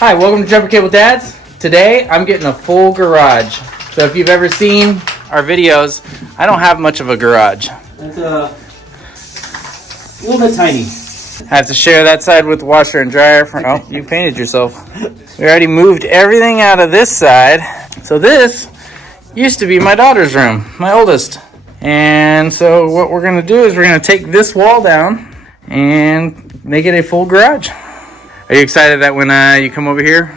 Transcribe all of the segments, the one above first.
Hi, welcome to Jumper Cable Dads. Today I'm getting a full garage. So if you've ever seen our videos, I don't have much of a garage. It's a little bit tiny. I have to share that side with the washer and dryer. Oh, you painted yourself. We already moved everything out of this side. So this used to be my daughter's room, my oldest. And so what we're gonna do is we're gonna take this wall down and make it a full garage. Are you excited that when you come over here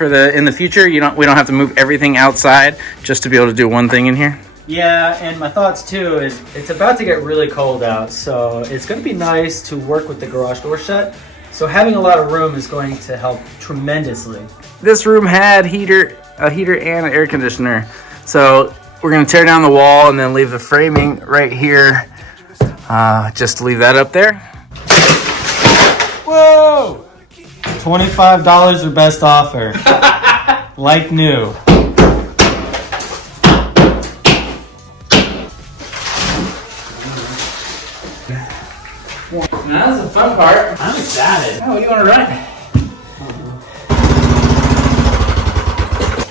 in the future, we don't have to move everything outside just to be able to do one thing in here? Yeah, and my thoughts too is it's about to get really cold out, so it's going to be nice to work with the garage door shut. So having a lot of room is going to help tremendously. This room had a heater and an air conditioner. So we're going to tear down the wall and then leave the framing right here. Just leave that up there. Whoa! $25 or best offer. Like new. Now this is the fun part. I'm excited. Oh, what do you want to run?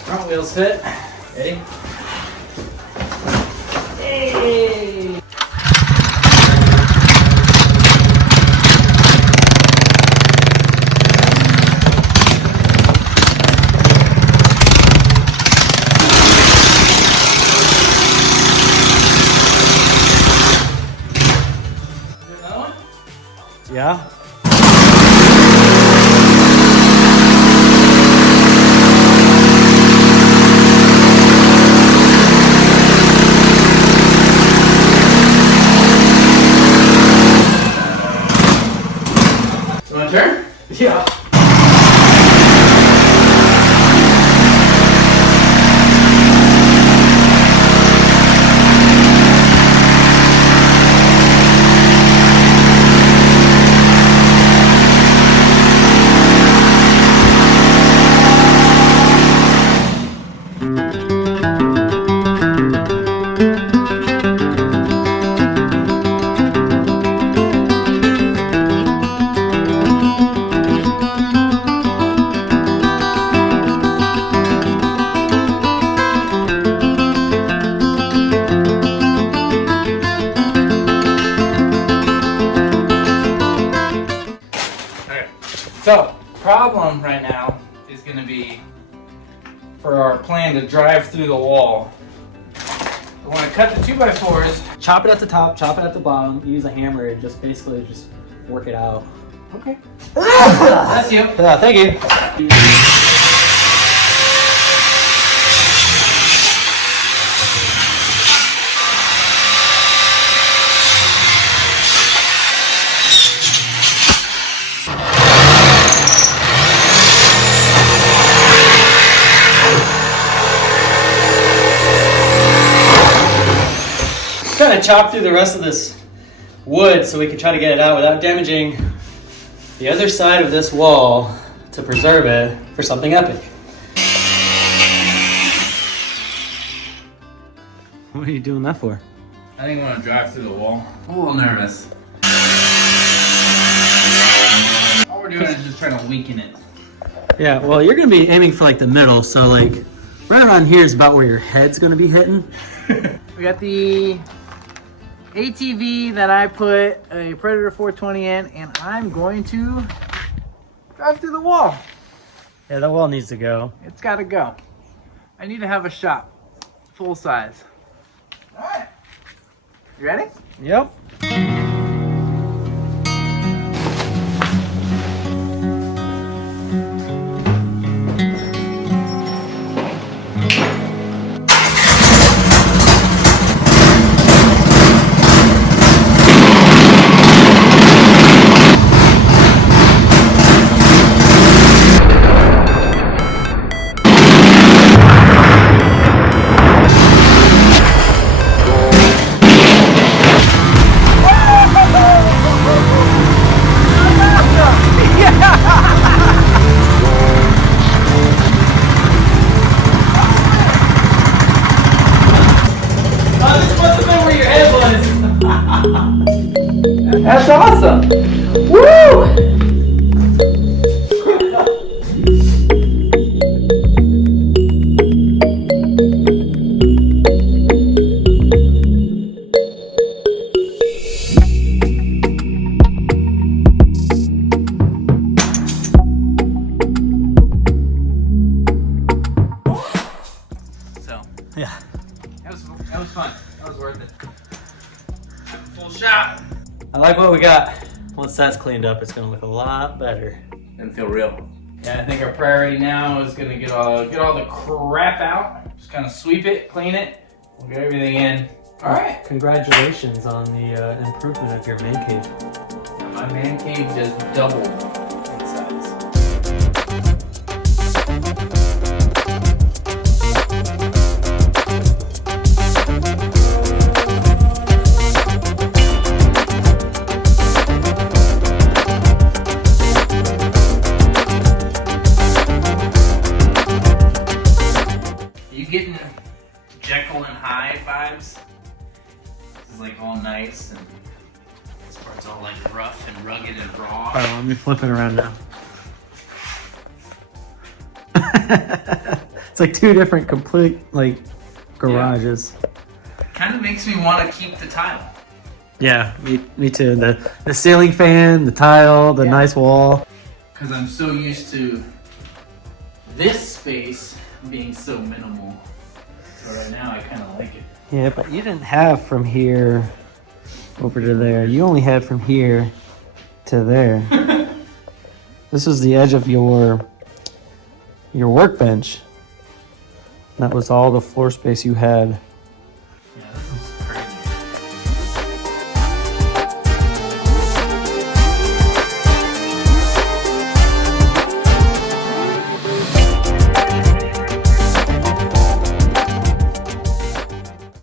Front wheels fit. Ready? Hey! Yeah? You want to turn? Yeah. So, problem right now is going to be for our plan to drive through the wall. We want to cut the 2x4s. Chop it at the top, chop it at the bottom, use a hammer and just basically just work it out. Okay. That's you. Yeah, thank you. Trying to chop through the rest of this wood so we can try to get it out without damaging the other side of this wall to preserve it for something epic. What are you doing that for? I think I want to drive through the wall. I'm a little nervous. All we're doing is just trying to weaken it. Yeah, well, you're going to be aiming for like the middle, so like right around here is about where your head's going to be hitting. We got the ATV that I put a Predator 420 in, and I'm going to drive through the wall. Yeah, that wall needs to go. It's got to go. I need to have a shot, full size. All right, you ready? Yep. That's awesome. Woo! I like what we got. Once that's cleaned up, it's gonna look a lot better. And feel real. Yeah, I think our priority now is gonna get all the crap out. Just kind of sweep it, clean it. We'll get everything in. All right. Congratulations on the improvement of your man cave. My man cave just doubled in size. You getting Jekyll and Hyde vibes? This is like all nice and this part's all like rough and rugged and raw. Alright, let me flip it around now. It's like two different complete like garages. Yeah. Kind of makes me want to keep the tile. Yeah, me too. The ceiling fan, the tile, the nice wall. Because I'm so used to this space being so minimal. So right now I kind of like it. Yeah, but you didn't have from here over to there. You only had from here to there. This is the edge of your workbench. That was all the floor space you had.